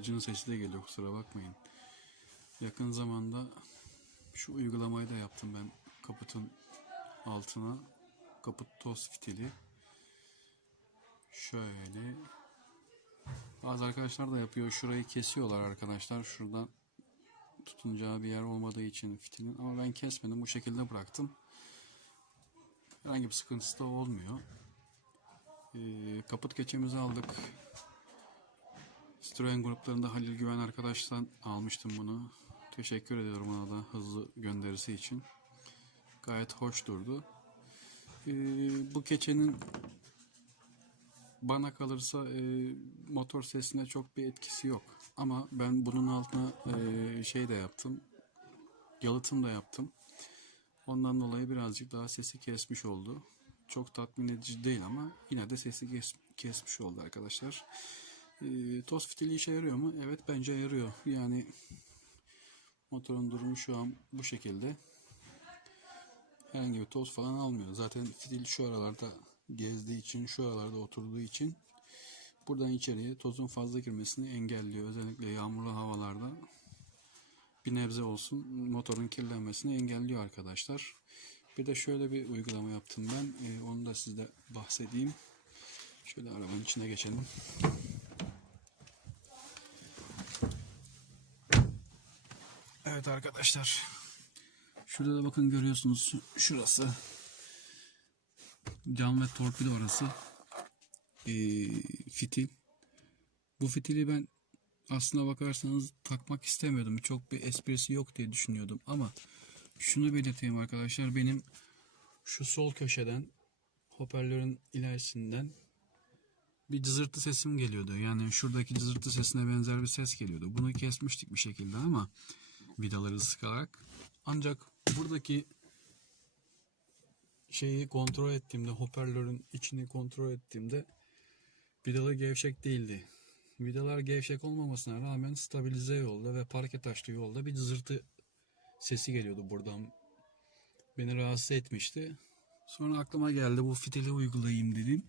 hurdacının sesi de geliyor kusura bakmayın. Yakın zamanda şu uygulamayı da yaptım ben kaputun altına. Kaput toz fitili. Şöyle. Bazı arkadaşlar da yapıyor. Şurayı kesiyorlar arkadaşlar. Şuradan tutunacağı bir yer olmadığı için fitilin. Ama ben kesmedim. Bu şekilde bıraktım. Herhangi bir sıkıntısı da olmuyor. Ee, kaput keçemizi aldık. Citroen gruplarında Halil Güven arkadaştan almıştım bunu. Teşekkür ediyorum ona da hızlı gönderisi için. Gayet hoş durdu. Ee, bu keçenin bana kalırsa e, motor sesine çok bir etkisi yok. Ama ben bunun altına e, şey de yaptım. Yalıtım da yaptım. Ondan dolayı birazcık daha sesi kesmiş oldu. Çok tatmin edici değil ama yine de sesi kes- kesmiş oldu arkadaşlar. Ee, toz fitili işe yarıyor mu? Evet bence yarıyor. Yani motorun durumu şu an bu şekilde. Herhangi bir toz falan almıyor. Zaten fitil şu aralarda gezdiği için, şu aralarda oturduğu için buradan içeriye tozun fazla girmesini engelliyor. Özellikle yağmurlu havalarda bir nebze olsun motorun kirlenmesini engelliyor arkadaşlar. Bir de şöyle bir uygulama yaptım ben. Ee, onu da size bahsedeyim. Şöyle arabanın içine geçelim. Evet arkadaşlar. Şurada da bakın görüyorsunuz şurası. Cam ve torpido orası. Ee, fitil. Bu fitili ben aslına bakarsanız takmak istemiyordum. Çok bir esprisi yok diye düşünüyordum ama şunu belirteyim arkadaşlar. Benim şu sol köşeden hoparlörün ilerisinden bir cızırtı sesim geliyordu. Yani şuradaki cızırtı sesine benzer bir ses geliyordu. Bunu kesmiştik bir şekilde ama vidaları sıkarak. Ancak buradaki şeyi kontrol ettiğimde, hoparlörün içini kontrol ettiğimde vidalar gevşek değildi. Vidalar gevşek olmamasına rağmen stabilize yolda ve parke taşlı yolda bir cızırtı sesi geliyordu buradan. Beni rahatsız etmişti. Sonra aklıma geldi bu fitili uygulayayım dedim.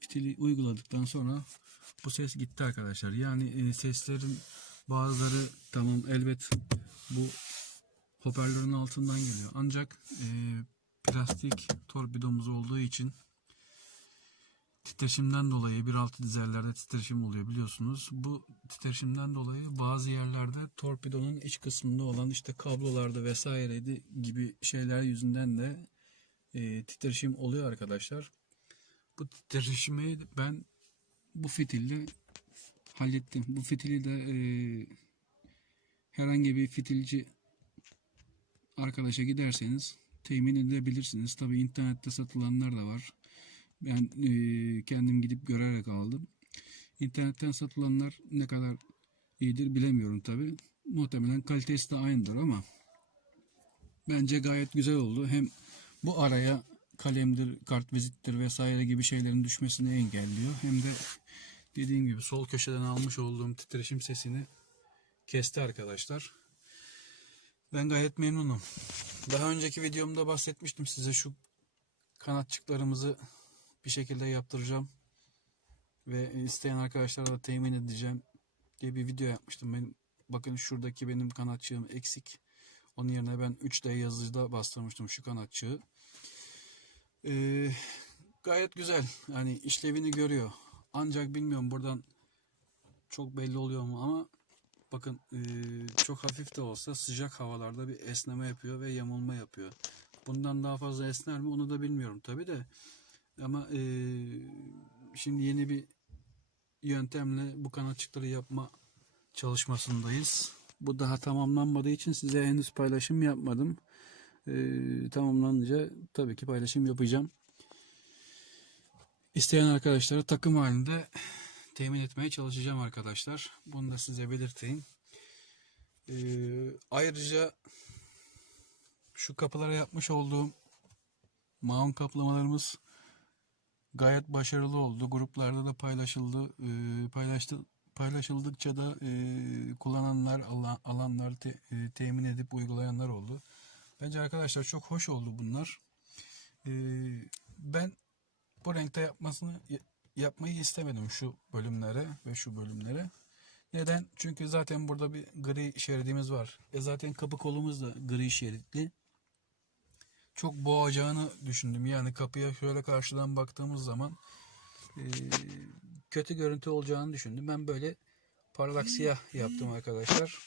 Fitili uyguladıktan sonra bu ses gitti arkadaşlar. Yani e, seslerin bazıları tamam elbet bu hoparlörün altından geliyor. Ancak e, plastik torpidomuz olduğu için titreşimden dolayı 1.6 dizellerde titreşim oluyor biliyorsunuz. Bu titreşimden dolayı bazı yerlerde torpidonun iç kısmında olan işte kablolarda vesaireydi gibi şeyler yüzünden de e, titreşim oluyor arkadaşlar. Bu titreşimi ben bu fitille hallettim. Bu fitili de e, herhangi bir fitilci arkadaşa giderseniz temin edebilirsiniz. Tabi internette satılanlar da var. Ben e, kendim gidip görerek aldım. İnternetten satılanlar ne kadar iyidir bilemiyorum tabi. Muhtemelen kalitesi de aynıdır ama bence gayet güzel oldu. Hem bu araya kalemdir, kartvizittir vesaire gibi şeylerin düşmesini engelliyor. Hem de dediğim gibi sol köşeden almış olduğum titreşim sesini kesti arkadaşlar. Ben gayet memnunum. Daha önceki videomda bahsetmiştim size şu kanatçıklarımızı bir şekilde yaptıracağım. Ve isteyen arkadaşlara da temin edeceğim diye bir video yapmıştım. Benim, bakın şuradaki benim kanatçığım eksik. Onun yerine ben 3D yazıcıda bastırmıştım şu kanatçığı. Ee, gayet güzel. Yani işlevini görüyor. Ancak bilmiyorum buradan çok belli oluyor mu ama bakın çok hafif de olsa sıcak havalarda bir esneme yapıyor ve yamulma yapıyor. Bundan daha fazla esner mi onu da bilmiyorum tabi de. Ama şimdi yeni bir yöntemle bu kanatçıkları yapma çalışmasındayız. Bu daha tamamlanmadığı için size henüz paylaşım yapmadım. Tamamlanınca tabii ki paylaşım yapacağım. İsteyen arkadaşlara takım halinde temin etmeye çalışacağım arkadaşlar. Bunu da size belirteyim. Ee, ayrıca şu kapılara yapmış olduğum maun kaplamalarımız gayet başarılı oldu. Gruplarda da paylaşıldı. Ee, paylaştı, paylaşıldıkça da e, kullananlar, alan, alanlar te- e, temin edip uygulayanlar oldu. Bence arkadaşlar çok hoş oldu bunlar. Ee, ben bu renkte yapmasını yapmayı istemedim şu bölümlere ve şu bölümlere. Neden? Çünkü zaten burada bir gri şeridimiz var. E zaten kapı kolumuz da gri şeritli. Çok boğacağını düşündüm. Yani kapıya şöyle karşıdan baktığımız zaman e, kötü görüntü olacağını düşündüm. Ben böyle parlak siyah yaptım arkadaşlar.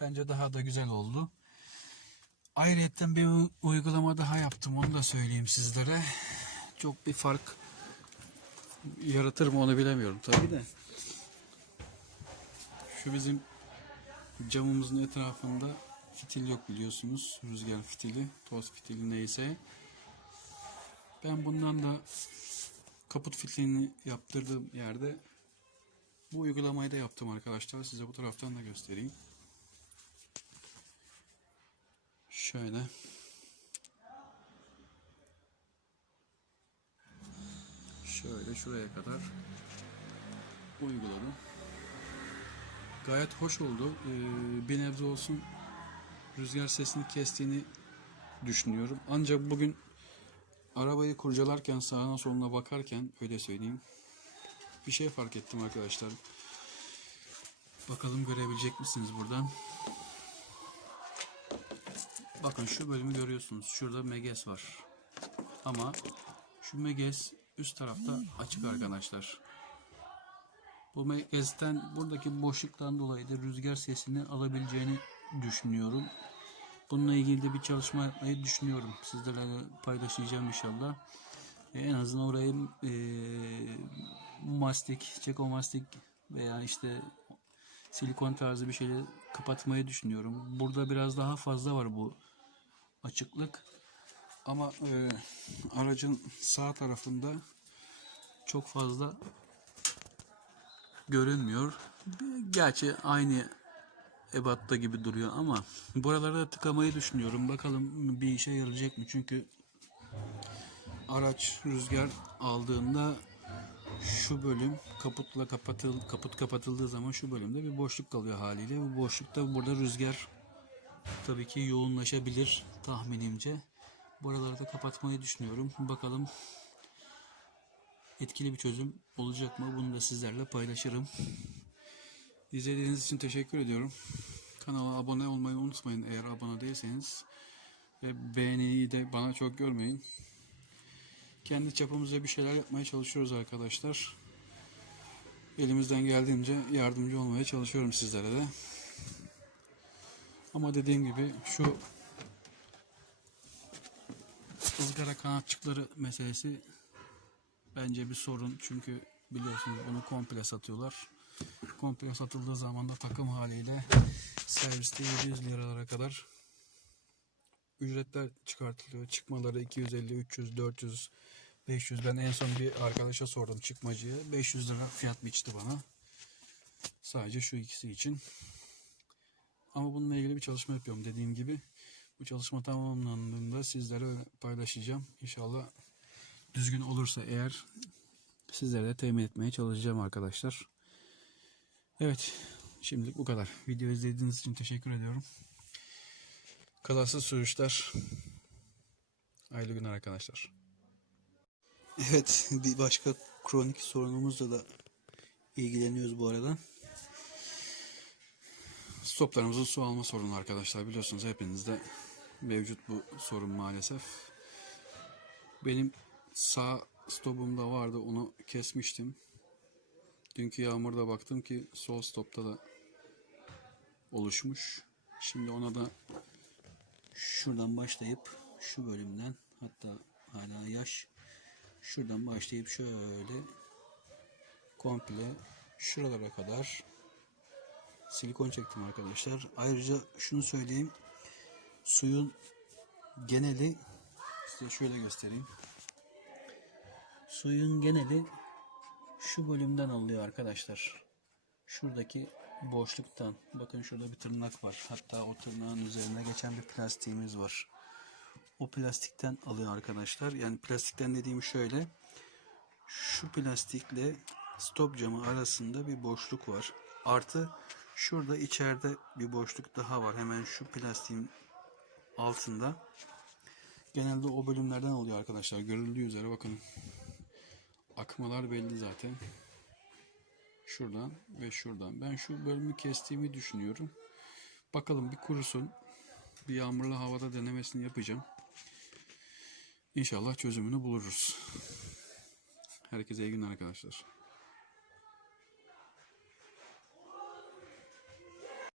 Bence daha da güzel oldu. Ayrıca bir uygulama daha yaptım. Onu da söyleyeyim sizlere. Çok bir fark yaratır mı onu bilemiyorum tabii de. Şu bizim camımızın etrafında fitil yok biliyorsunuz. Rüzgar fitili, toz fitili neyse. Ben bundan da kaput fitilini yaptırdığım yerde bu uygulamayı da yaptım arkadaşlar. Size bu taraftan da göstereyim. Şöyle. Şöyle şuraya kadar uyguladım. Gayet hoş oldu. Ee, bir nebze olsun rüzgar sesini kestiğini düşünüyorum. Ancak bugün arabayı kurcalarken sağına soluna bakarken öyle söyleyeyim bir şey fark ettim arkadaşlar. Bakalım görebilecek misiniz buradan? Bakın şu bölümü görüyorsunuz. Şurada meges var. Ama şu meges üst tarafta açık arkadaşlar. Bu megesten buradaki boşluktan dolayı da rüzgar sesini alabileceğini düşünüyorum. Bununla ilgili de bir çalışma yapmayı düşünüyorum. Sizlerle paylaşacağım inşallah. E, en azından orayı e, mastik, çekomastik veya işte silikon tarzı bir şeyle kapatmayı düşünüyorum. Burada biraz daha fazla var bu açıklık. Ama e, aracın sağ tarafında çok fazla görünmüyor. Gerçi aynı ebatta gibi duruyor ama buralara da tıkamayı düşünüyorum. Bakalım bir işe yarayacak mı? Çünkü araç rüzgar aldığında şu bölüm kaputla kapatıl kaput kapatıldığı zaman şu bölümde bir boşluk kalıyor haliyle. Bu boşlukta burada rüzgar tabii ki yoğunlaşabilir tahminimce. Buraları da kapatmayı düşünüyorum. Bakalım etkili bir çözüm olacak mı? Bunu da sizlerle paylaşırım. İzlediğiniz için teşekkür ediyorum. Kanala abone olmayı unutmayın eğer abone değilseniz. Ve beğeniyi de bana çok görmeyin. Kendi çapımızda bir şeyler yapmaya çalışıyoruz arkadaşlar. Elimizden geldiğince yardımcı olmaya çalışıyorum sizlere de. Ama dediğim gibi şu ızgara kanatçıkları meselesi bence bir sorun. Çünkü biliyorsunuz bunu komple satıyorlar. Komple satıldığı zaman da takım haliyle serviste 700 liralara kadar ücretler çıkartılıyor. Çıkmaları 250, 300, 400, 500. Ben en son bir arkadaşa sordum çıkmacıya. 500 lira fiyat biçti bana. Sadece şu ikisi için. Ama bununla ilgili bir çalışma yapıyorum dediğim gibi. Bu çalışma tamamlandığında sizlere paylaşacağım. İnşallah düzgün olursa eğer sizlere de temin etmeye çalışacağım arkadaşlar. Evet şimdilik bu kadar. Video izlediğiniz için teşekkür ediyorum. Kazasız sürüşler. Hayırlı günler arkadaşlar. Evet bir başka kronik sorunumuzla da ilgileniyoruz bu arada. Stoplarımızın su alma sorunu arkadaşlar. Biliyorsunuz hepinizde mevcut bu sorun maalesef. Benim sağ stopumda vardı onu kesmiştim. Dünkü yağmurda baktım ki sol stopta da oluşmuş. Şimdi ona da şuradan başlayıp şu bölümden hatta hala yaş şuradan başlayıp şöyle komple şuralara kadar silikon çektim arkadaşlar. Ayrıca şunu söyleyeyim. Suyun geneli size şöyle göstereyim. Suyun geneli şu bölümden alıyor arkadaşlar. Şuradaki boşluktan. Bakın şurada bir tırnak var. Hatta o tırnağın üzerine geçen bir plastiğimiz var. O plastikten alıyor arkadaşlar. Yani plastikten dediğim şöyle. Şu plastikle stop camı arasında bir boşluk var. Artı şurada içeride bir boşluk daha var. Hemen şu plastiğin altında. Genelde o bölümlerden oluyor arkadaşlar. Görüldüğü üzere bakın. Akmalar belli zaten. Şuradan ve şuradan. Ben şu bölümü kestiğimi düşünüyorum. Bakalım bir kurusun. Bir yağmurlu havada denemesini yapacağım. İnşallah çözümünü buluruz. Herkese iyi günler arkadaşlar.